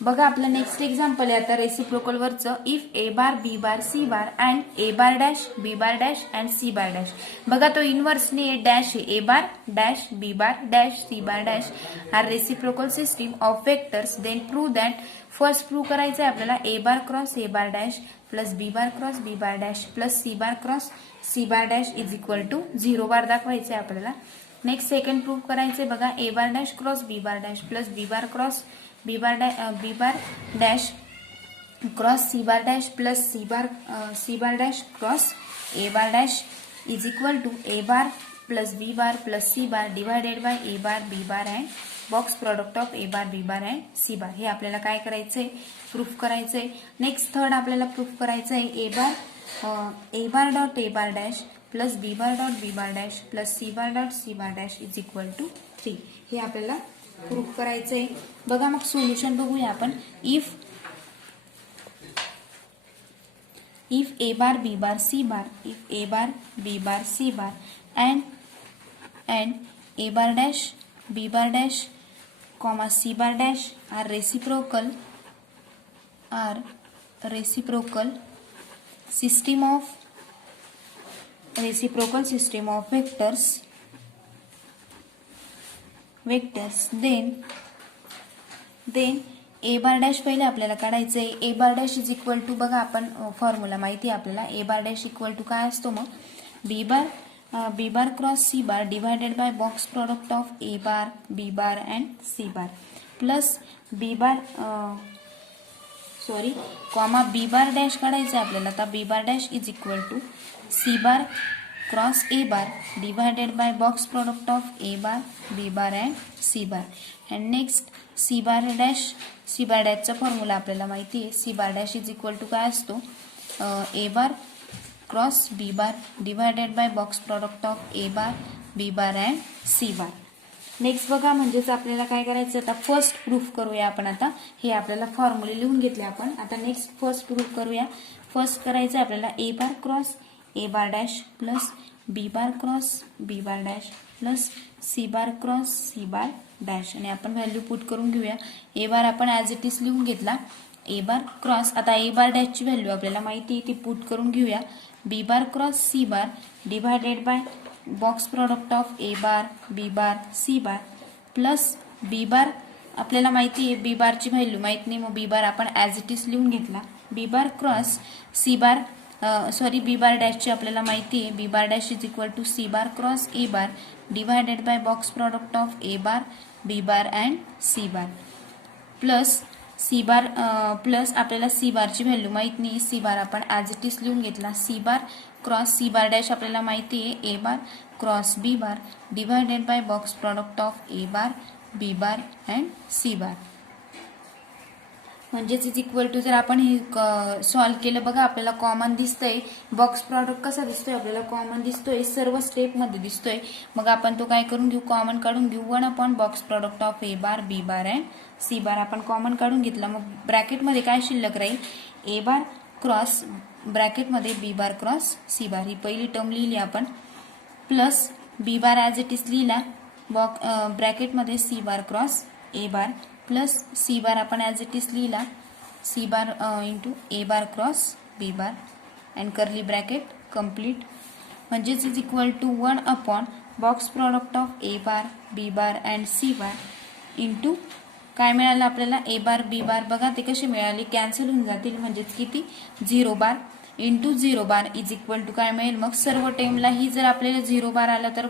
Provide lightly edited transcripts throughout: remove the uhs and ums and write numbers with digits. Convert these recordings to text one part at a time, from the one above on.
बघा आपलं next example आहे आता रेसिप्रोकल वरचं. If A bar B bar C bar and A bar dash B bar dash and C bar dash. बघा तो इनव्हर्सने डॅश आहे. A bar dash B bar dash C bar dash are reciprocal system of vectors. Then prove that. First prove करायचं आहे आपल्याला A bar cross A bar dash plus B bar cross B bar dash plus C bar cross C bar dash is equal to 0 bar दाखवायचं आहे आपल्याला. Next second prove करायचे बघा. A bar dash cross B bar dash plus B bar cross B bar dash cross C bar dash plus C bar dash cross A bar dash is equal to A bar plus B bar plus C bar divided by A bar B bar and box product of A bar B bar and C bar. हे आपल्याला काय करायचंय? Proof करायचंय. Next third आपल्याला proof करायचंय. A bar dot A bar dash plus B bar dot B bar dash plus C bar dot C bar dash is equal to 3. हे आपल्याला proof करायचंय. बघा मग सोल्युशन बघूया आपण. If A bar B bar C bar, if A bar B bar C bar and A bar dash B bar dash comma C bar dash are reciprocal system of vectors then A bar dash पहिले आपल्याला काढायचंय. A bar dash is equal to बघा आपण formula माहिती आहे आपल्याला. A bar dash equal to काय असतो मग? B bar cross C bar divided by box product of A bar B bar and C bar plus B bar comma B bar dash काढायचं आहे आपल्याला. आता B bar dash is equal to C bar cross A bar divided by box product of A bar B bar and C bar. And next C bar डॅशचा formula आपल्याला माहिती आहे. C bar dash is equal to काय असतो? A bar cross B bar divided by box product of A bar B bar and C bar. Next बघा म्हणजेच आपल्याला काय करायचं आता फर्स्ट प्रूफ करूया आपण. आता हे आपल्याला फॉर्म्युले लिहून घेतले आपण. आता नेक्स्ट फर्स्ट प्रूफ करूया. फर्स्ट करायचं आपल्याला A bar cross A bar dash plus B bar cross B bar dash plus C bar cross C bar dash आणि आपण व्हॅल्यू पुट करून घेऊया. ए बार आपण ॲज इट इज लिहून घेतला. ए बार क्रॉस आता ए बार डॅशची व्हॅल्यू आपल्याला माहिती आहे ती पुट करून घेऊया. B bar cross C bar divided by box product of A bar B bar C bar plus B bar आपल्याला माहिती आहे बी बारची व्हॅल्यू माहित नाही मग बी बार आपण ॲज इट इज लिहून घेतला. बी बार क्रॉस सी बार बी बार डॅशची आपल्याला माहिती आहे B bar dash is equal to C bar cross A bar divided by box product of A bar B bar and C bar plus C bar plus आपल्याला C बारची value माहित नाही. C bar आपण as it is लिहून घेतला. C bar cross C bar dash आपल्याला माहिती आहे A bar cross B bar divided by box product of A bar B bar and C bar म्हणजेच इज इक्वल टू. जर आपण हे सॉल्व्ह केलं बघा आपल्याला कॉमन दिसतंय. बॉक्स प्रॉडक्ट कसा दिसतोय आपल्याला? कॉमन दिसतोय. सर्व स्टेपमध्ये दिसतोय. मग आपण तो काय करून घेऊ? कॉमन काढून घेऊ. 1 upon box product of A bar B bar and C bar आपण कॉमन काढून घेतला. मग ब्रॅकेटमध्ये काय शिल्लक राहील? ए बार क्रॉस ब्रॅकेटमध्ये B bar cross C bar ही पहिली टर्म लिहिली आपण plus B bar as it is लिहिला ब्रॅकेटमध्ये C bar cross A bar plus C bar आपण ॲज इट इज लिहिला C bar into A bar cross B bar and curly bracket complete म्हणजेच is equal to 1 upon box product of A bar B bar and C bar into काय मिळालं आपल्याला? A bar B bar बघा ते कसे मिळाले? Cancel होऊन जातील म्हणजेच किती? 0 bar into 0 bar is equal to काय मिळेल? मग सर्व टेमला ही जर आपल्याला 0 बार आला तर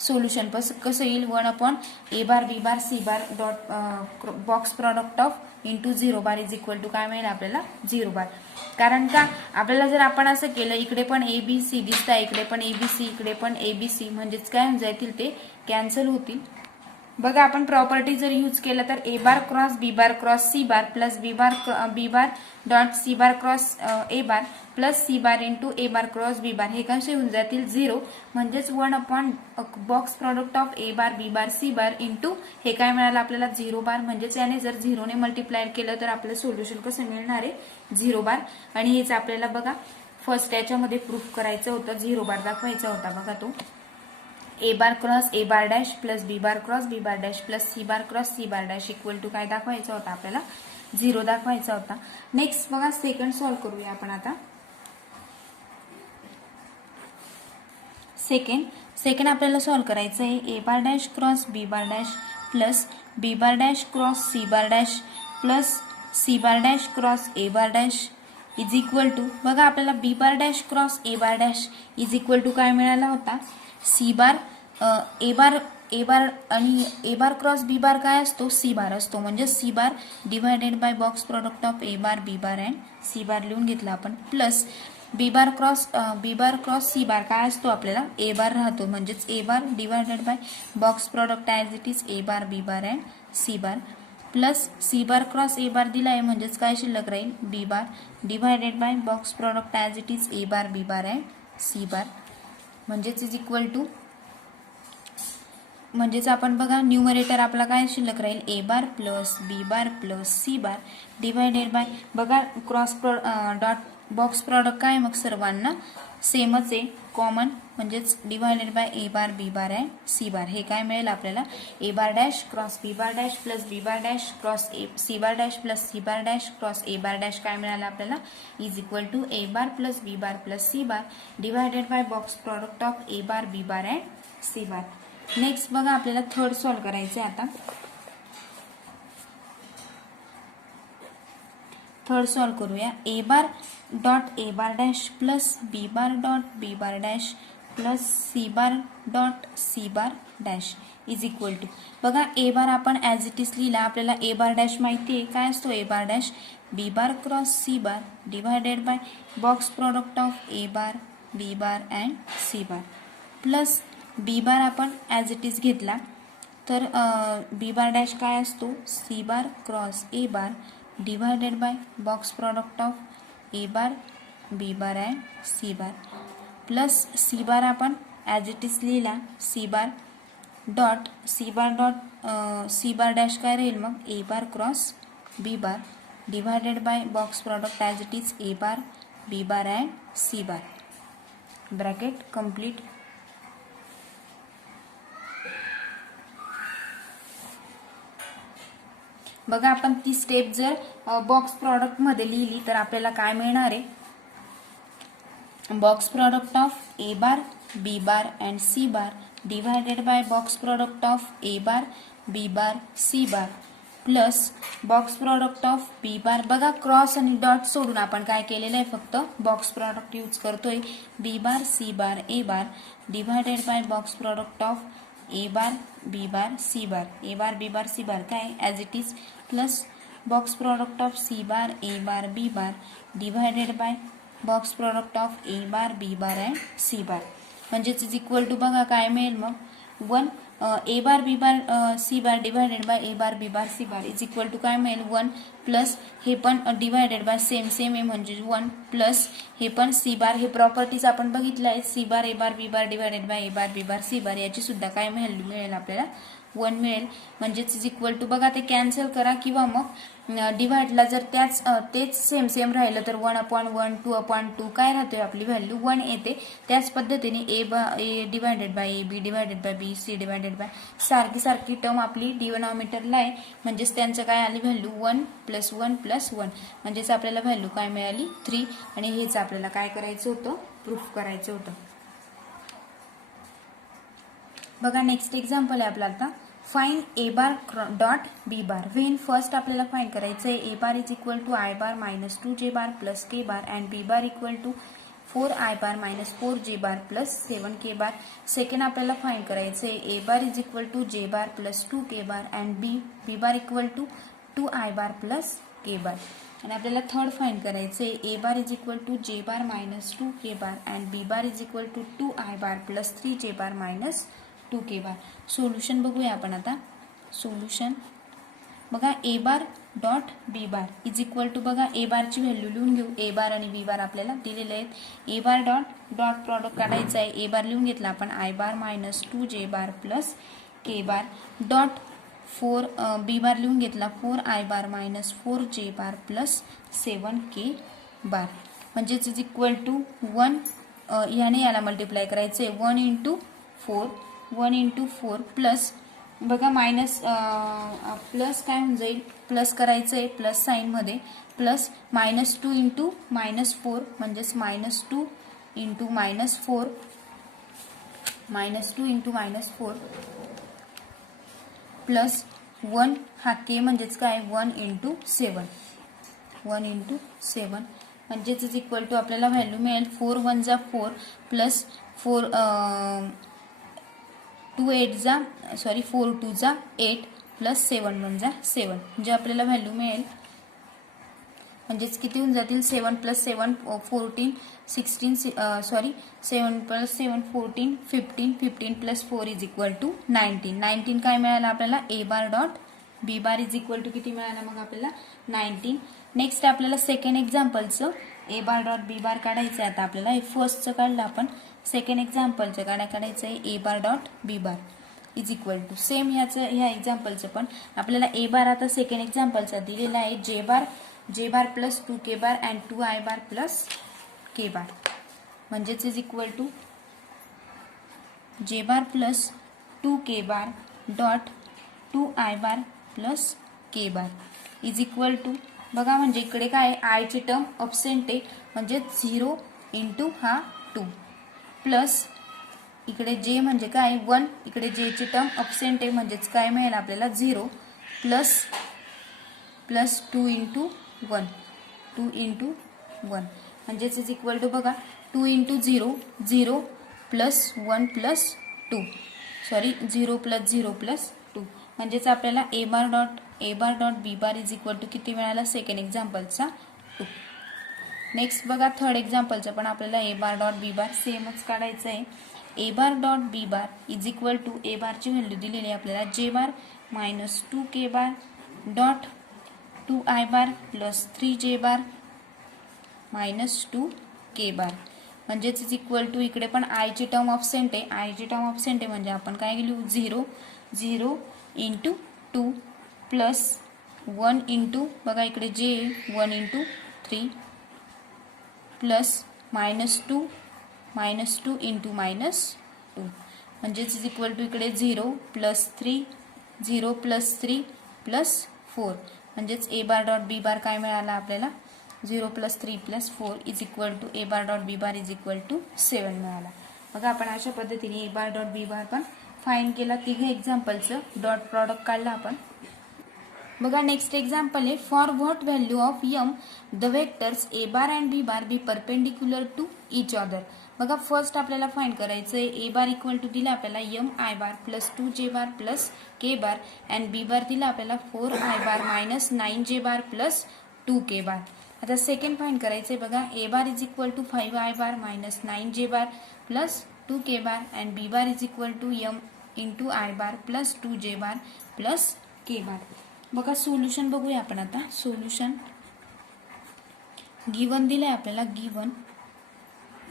सोल्युशन कसं येईल? 1 upon A bar B bar C bar dot box product of into 0 bar is equal to काय मिळेल आपल्याला? 0 बार. कारण का आपल्याला जर आपण असं केलं इकडे पण ए बी सी दिसत आहे इकडे पण ए बी सी इकडे पण ए बी सी म्हणजेच काय होऊन जातील? ते कॅन्सल होतील. बघा आपण प्रॉपर्टी जर यूज केलं तर A bar cross B bar cross C bar plus B bar dot C bar cross A bar plus C bar into A bar cross B bar हे कसे होऊन जातील? 0 म्हणजेच 1 upon box product of A bar B bar C bar into हे काय मिळालं आपल्याला? 0 बार. म्हणजेच याने जर 0 ने मल्टिप्लाय केलं तर आपलं सोल्युशन कसं मिळणार आहे? 0 बार. आणि हेच आपल्याला बघा फर्स्ट याच्यामध्ये प्रूफ करायचं होतं 0 बार दाखवायचा होता बघा तो. A bar cross A bar dash plus B bar cross B bar dash plus C bar dash equal to काय दाखवायचा होता आपल्याला 0 दाखवायचा होता. नेक्स्ट बघा सेकंड सॉल्व्ह करूया आपण आता. सेकंड आपल्याला सॉल्व्ह करायचं आहे A bar dash cross B bar dash plus B bar dash cross C bar dash plus C bar dash cross A bar dash is equal to बघा आपल्याला B bar dash cross A bar dash is equal to काय मिळाला होता C bar A बार आणि ए bar cross B बार काय असतो C bar असतो म्हणजे C bar divided by box product of A bar B bar and C bar लिहून घेतला आपण plus B bar cross C bar काय असतो आपल्याला ए बार राहतो म्हणजेच A bar divided by box product as it is A bar B bar and C bar plus C bar cross A bar दिला आहे म्हणजेच काय शिल्लक राहील B bar divided by box product as it is A bar B bar and C bar म्हणजेच is equal to म्हणजेच आपण बघा न्यूमरेटर आपला काय शिल्लक राहील A bar plus B bar plus C bar divided by बघा क्रॉस डॉट बॉक्स प्रॉडक्ट काय मग सर्वांना सेमच आहे कॉमन म्हणजेच divided by A bar B bar and C bar हे काय मिळेल आपल्याला A bar dash cross B bar dash plus B bar dash cross C bar dash plus C bar dash cross A bar dash काय मिळालं आपल्याला is equal to A bar plus B bar plus C bar divided by box product of A bar B bar and C bar. Next बघा आपल्याला third solve करायचं आहे आता. Third solve करूया A bar dot A bar dash plus B bar dot B bar dash plus C bar dot C bar dash is equal to बघा A bar आपण as it is लिहिला आपल्याला A bar dash माहिती आहे काय असतो A bar dash B bar cross C bar divided by box product of A bar B bar and C bar plus B bar आपण as it is घेतला तर बी bar dash काय असतो C bar cross A bar divided by box product of A bar B bar and C bar plus C bar आपण as it is लिहिला C bar dot C bar dash काय राहील मग A bar cross B bar divided by box product as it is A bar B bar and C bar bracket complete. बघा आपण ती step जर box product मध्ये लिहिली तर आपल्याला काय मिळणार आहे box product of A bar B bar and C bar divided by box product of A bar B bar C bar plus box product of B bar बघा क्रॉस आणि डॉट सोडून आपण काय केलेलं आहे फक्त बॉक्स प्रॉडक्ट यूज करतोय B bar C bar A bar divided by box product of A bar B bar C bar A bar B bar C bar काय as it is plus box product of C bar A bar B bar divided by box product of A bar B bar and C bar म्हणजेच is equal to बघा काय मिळेल मग 1 A bar B bar C bar divided by A bar B bar C bar is equal to काय मिळेल 1 plus हे पण divided by same आहे म्हणजे 1 प्लस हे पण सी बार हे प्रॉपर्टीज आपण बघितलं आहे C bar A bar B bar divided by A bar B bar C bar याची सुद्धा काय मिळेल आपल्याला 1 मिळेल म्हणजेच इज इक्वल टू बघा ते कॅन्सल करा किंवा मग डिवाइडला जर तेच सेम राहिलं तर 1/1 2/2 काय राहतोय आपली व्हॅल्यू 1 येते. त्याच पद्धतीने A divided by A B divided by B C divided by सारखी टर्म आपली डिनॉमिनेटरला आहे म्हणजेच त्यांचं काय आली व्हॅल्यू 1 + 1 + 1 म्हणजेच आपल्याला व्हॅल्यू काय मिळाली 3 आणि हेच आपल्याला काय करायचं होतं प्रूफ करायचं होतं. बघा नेक्स्ट एक्झाम्पल आहे आपला आता find A bar dot B bar when first आपल्याला फाइंड करायचं आहे A bar is equal to I bar minus 2j bar plus K bar and B bar equal to 4i bar minus 4j bar plus 7k bar. Second आपल्याला find करायचं आहे A bar is equal to j bar plus 2k bar and B bar equal to 2i bar plus k bar. आणि आपल्याला third find करायचं आहे A bar is equal to j bar minus 2k bar and B bar is equal to 2i bar plus 3j bar minus 2k bar. Solution बघूया आपण आता. Solution बघा A bar dot B bar is equal to बघा A बारची value लिहून घेऊ. ए बार आणि B bar आपल्याला दिलेले आहेत. ए बार डॉट प्रॉडक्ट काढायचं आहे. ए बार लिहून घेतला आपण i bar minus 2j bar plus K bar dot 4 B bar लिहून घेतला 4i bar minus 4j bar plus 7k बार म्हणजेच इज इक्वल टू 1 याने याला मल्टिप्लाय करायचं आहे 1 × 4 1 इंटू 4 प्लस बघा मायनस प्लस काय होऊन जाईल, प्लस करायचं आहे प्लस साईनमध्ये, प्लस -2 इंटू -4 म्हणजेच -2 इंटू -4 -2 इंटू -4 प्लस 1 हा के म्हणजेच काय 1 इंटू 7 1 इंटू 7 म्हणजेच इज इक्वल टू आपल्याला व्हॅल्यू मिळेल 4 1 जा 4 प्लस 4 2 8 जा 4 2 जा 8 प्लस 7 1 जा 7 म्हणजे आपल्याला व्हॅल्यू मिळेल म्हणजेच किती होऊन जातील 7 plus 7 14 16 7 plus 7 14 15 15 plus 4 is equal to 19 19 काय मिळालं आपल्याला A bar dot B bar is equal to किती मिळालं मग आपल्याला 19. नेक्स्ट आपल्याला सेकंड एक्झाम्पलचं ए बार डॉट बी बार काढायचं आहे. आता आपल्याला हे फर्स्टचं काढलं आपण, सेकंड एक्झाम्पलचं काढायचं आहे A bar dot B bar is equal to same ह्या एक्झाम्पलचं पण आपल्याला ए बार आता सेकंड एक्झाम्पलचा दिलेला आहे J bar plus 2 bar and 2 I bar plus K bar म्हणजेच is equal to J bar plus 2 bar dot 2 I bar plus K bar is equal to बघा म्हणजे इकडे काय आयची टर्म अब्सेंट आहे म्हणजे 0 इंटू हा 2 प्लस इकडे जे म्हणजे काय 1 इकडे जे ची टर्म अब्सेंट आहे म्हणजेच काय मिळेल आपल्याला 0 प्लस 2 इंटू 1 म्हणजेच इज इक्वल टू बघा 2 into 0 plus 1 plus 2 0 plus 0 plus 2 म्हणजेच आपल्याला A bar dot B bar is equal to किती मिळाला सेकंड एक्झाम्पलचा 2. नेक्स्ट बघा थर्ड एक्झाम्पलचं पण आपल्याला ए बार डॉट बी बार सेमच काढायचं आहे. A bar dot B bar is equal to A बारची व्हॅल्यू दिलेली आहे आपल्याला J bar -2 bar dot 2 I bar plus 3 J bar -2 बार म्हणजेच इज इक्वल टू इकडे पण आयची टर्म ऑब्सेंट आहे म्हणजे आपण काय लिहू 0 इंटू 2 प्लस 1 इंटू बघा इकडे जे 1 इंटू 3 प्लस -2 इंटू -2 म्हणजेच इज इक्वल टू इकडे 0 प्लस 3 प्लस 4 म्हणजेच ए बार डॉट बी बार काय मिळाला आपल्याला 0 plus 3 plus 4 is equal to A bar dot B bar is equal to 7 मिळाला. बघा आपण अशा पद्धतीने ए बार डॉट बी बार पण फाईन केला. तिघे एक्झाम्पलचं डॉट प्रॉडक्ट काढलं आपण. बघा नेक्स्ट एक्झाम्पल आहे for what value of m the vectors A bar and B bar be perpendicular to each other. बघा फर्स्ट आपल्याला फाइंड करायचं आहे ए बार इक्वल टू दिला आपल्याला M I bar plus 2 J bar plus K bar and B बार दिला आपल्याला 4 I bar minus 9 J bar plus 2 K बार. आता second find करायचं आहे बघा A bar is equal to 5 I bar minus 9 J bar plus 2 K bar and B bar is equal to M into I bar plus 2 J bar plus के बार. बघा solution बघूया आपण आता. Solution given दिलंय आपल्याला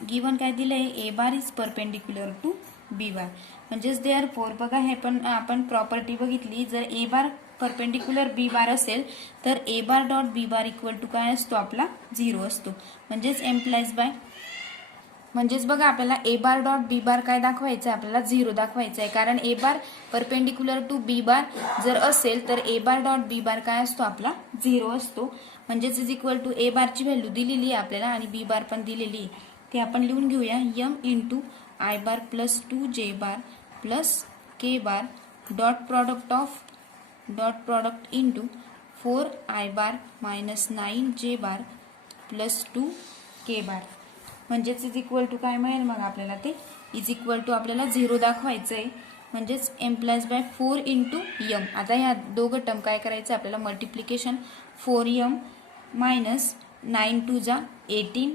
given काय दिलंय A bar is perpendicular to B bar म्हणजेच therefore बघा हे पण आपण प्रॉपर्टी बघितली जर ए बार परपेंडिक्युलर बी बार असेल तर A bar dot B bar equal to काय असतो आपला 0 असतो म्हणजेच एम्प्लाइज बाय म्हणजेच बघा आपल्याला ए बार डॉट बी बार काय दाखवायचं आहे आपल्याला 0 दाखवायचं आहे कारण ए बार परपेंडिक्युलर टू बी बार जर असेल तर ए बार डॉट बी बार काय असतो आपला 0 असतो म्हणजेच इज इक्वल टू ए बारची व्हॅल्यू दिलेली आहे आपल्याला आणि बी बार पण दिलेली आहे ते आपण लिहून घेऊया M into I bar plus 2 J bar plus K bar dot product into 4 I bar minus 9 J bar plus 2 K bar म्हणजेच इज इक्वल टू काय मिळेल मग आपल्याला ते इज इक्वल टू आपल्याला 0 दाखवायचं आहे म्हणजेच एम्प्लाइज बाय 4 इंटू यम. आता ह्या दोघं टर्म काय करायचं आपल्याला मल्टिप्लिकेशन 4m मायनस 9 2 जा 18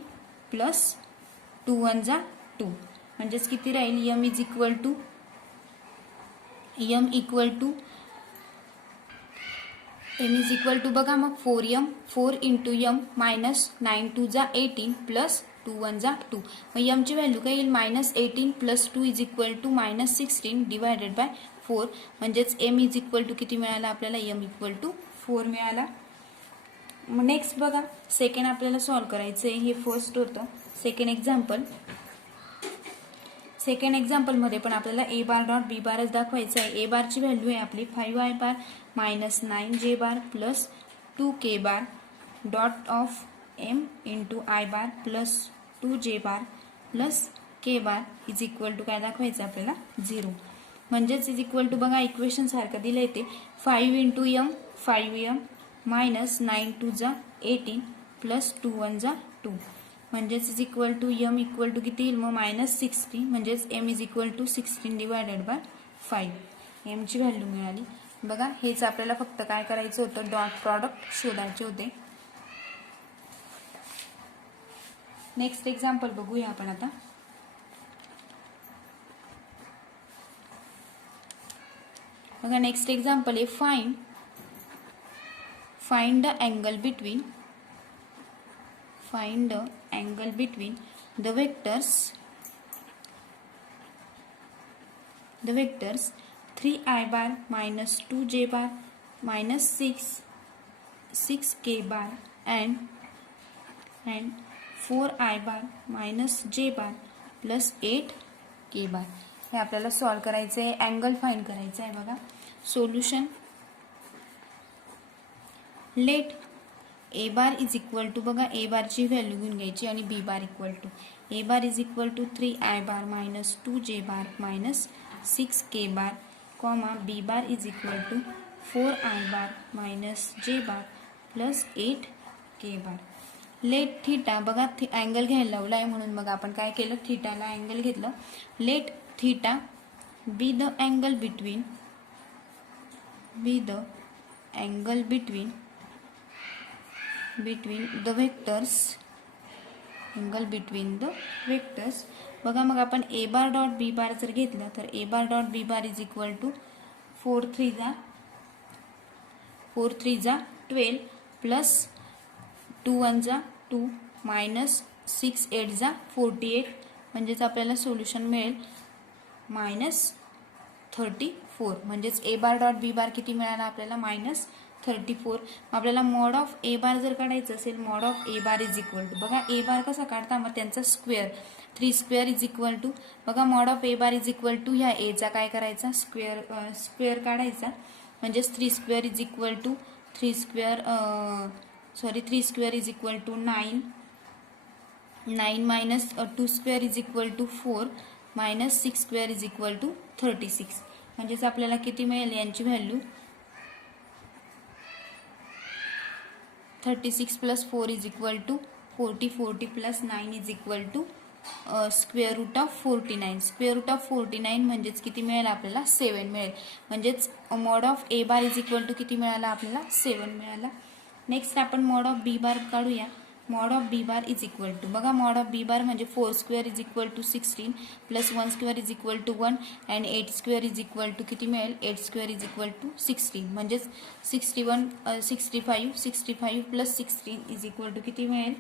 प्लस 2 1 जा 2 म्हणजेच किती राहील m इज इक्वल टू बघा मग 4 इंटू m मायनस 9 2 जा 18 प्लस 2 1 जा 2 मग m ची व्हॅल्यू काय येईल -18 plus 2 is equal to -16 divided by 4 म्हणजेच m इज इक्वल टू किती मिळाला आपल्याला m इक्वल टू 4 मिळाला. मग नेक्स्ट बघा सेकंड आपल्याला सॉल्व्ह करायचं आहे हे फर्स्ट होतं. सेकंड सेकंड एक्झाम्पलमध्ये पण आपल्याला ए बार डॉट बी बारच दाखवायचं आहे. ए बारची व्हॅल्यू आहे आपली 5i bar minus 9j bar plus 2k bar dot of m into I bar plus 2j bar plus k bar is equal to काय दाखवायचं आपल्याला 0. म्हणजेच इज इक्वल टू बघा इक्वेशन सारखं दिलंय ते 5 इंटू m 5m मायनस 9 2 जा 18 plus 2 1 जा 2 म्हणजेच is equal to m equal to किती येईल मग मायनस 60 म्हणजेच m is equal to 16 divided by 5 m ची व्हॅल्यू मिळाली. बघा हेच आपल्याला फक्त काय करायचं होतं डॉट प्रॉडक्ट शोधायचे होते. नेक्स्ट एक्झाम्पल बघूया आपण आता. बघा नेक्स्ट एक्झाम्पल आहे find the angle between the vectors 3i bar minus 2j bar minus 6k bar and 4i bar minus j bar plus 8k bar. हे आपल्याला सॉल्व करायचं आहे. अँगल फाइंड करायचं आहे. बघा solution let A bar is equal to बघा A बारची value घेऊन घ्यायची आणि B bar equal to A bar is equal to 3i bar minus 2j bar minus 6k bar comma B bar is equal to 4i bar minus j bar plus 8k bar. Let theta बघा angle घ्यायला लावला आहे म्हणून मग आपण काय केलं थीटाला अँगल घेतलं. Let theta be the angle between the vectors बघा मग आपण ए बार डॉट बी बार जर घेतलं तर A bar dot B bar is equal to 4 3 जा 12 प्लस 2 1 जा 2 मायनस 6 8 जा 48 म्हणजेच आपल्याला सोल्युशन मिळेल मायनस 34. म्हणजेच A bar dot B bar किती मिळाला आपल्याला मायनस 34. आपल्याला मॉड ऑफ ए बार जर काढायचं असेल mod of A bar is equal to बघा ए बार कसा काढता मग त्यांचा square 3 square is equal to बघा mod of A bar is equal to ह्या एचा काय करायचा स्क्वेअर काढायचा म्हणजेच 3 square is equal to 3 square is equal to 9 minus 2 square is equal to 4 minus 6 square is equal to 36. म्हणजेच आपल्याला किती मिळेल यांची value 36 plus 4 is equal to 40 40 plus 9 is equal to square root of 49. Square root of 49 म्हणजेच किती मिळेल आपल्याला 7 मिळेल. म्हणजेच mod of A bar is equal to किती मिळाला आपल्याला 7 मिळाला. नेक्स्ट आपण मॉड ऑफ बी बार काढूया. Mod of B bar is equal to बघा मॉड ऑफ बी बार म्हणजे 4 square is equal to 16 plus 1 square is equal to 1 and 8 square is equal to किती मिळेल 8 स्क्वेअर इज इक्वल टू 16 म्हणजेच 65 plus 16 is equal to किती मिळेल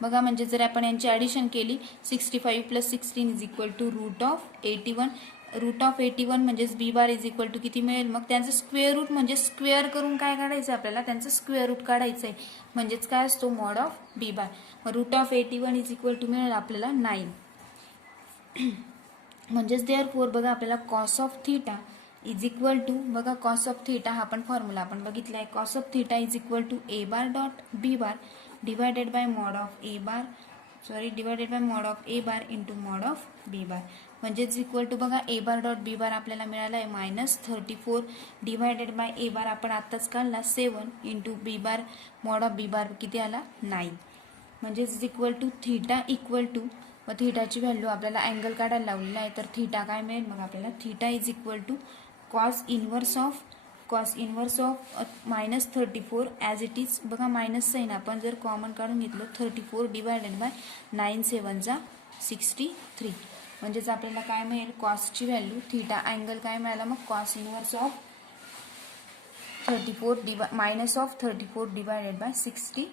बघा म्हणजे जर आपण यांची ॲडिशन केली 65 plus 16 is equal to root of 81 म्हणजेच B bar is equal to किती मिळेल मग त्यांचं स्क्वेअर रूट म्हणजे स्क्वेअर करून काय काढायचं आपल्याला त्यांचं स्क्वेअर रूट काढायचं आहे म्हणजेच काय असतो मॉड ऑफ बी बार. मग root of 81 is equal to मिळेल आपल्याला 9. म्हणजेच देअरफॉर बघा आपल्याला cos of theta is equal to बघा कॉस ऑफ थीटा हा पण फॉर्म्युला आपण बघितला आहे. Cos of theta is equal to A bar dot B bar divided by mod of A bar into mod of B bar म्हणजेच equal to बघा A bar dot B bar आपल्याला मिळाला आहे minus 34 divided by A bar आपण आत्ताच काढला 7 into B bar mod of B bar किती आला 9. म्हणजेच equal to theta equal to व थीटाची व्हॅल्यू आपल्याला अँगल काढायला लावलेला आहे तर थीटा काय मिळेल मग आपल्याला theta is equal to cos inverse of minus 34 as it is बघा मायनस साईन आपण जर कॉमन काढून घेतलं 34 डिवायडेड बाय 9 7 जा 63 म्हणजेच आपल्याला काय मिळेल कॉसची व्हॅल्यू थीटा अँगल काय मिळाला मग cos inverse of 34 minus of 34 divided bye 63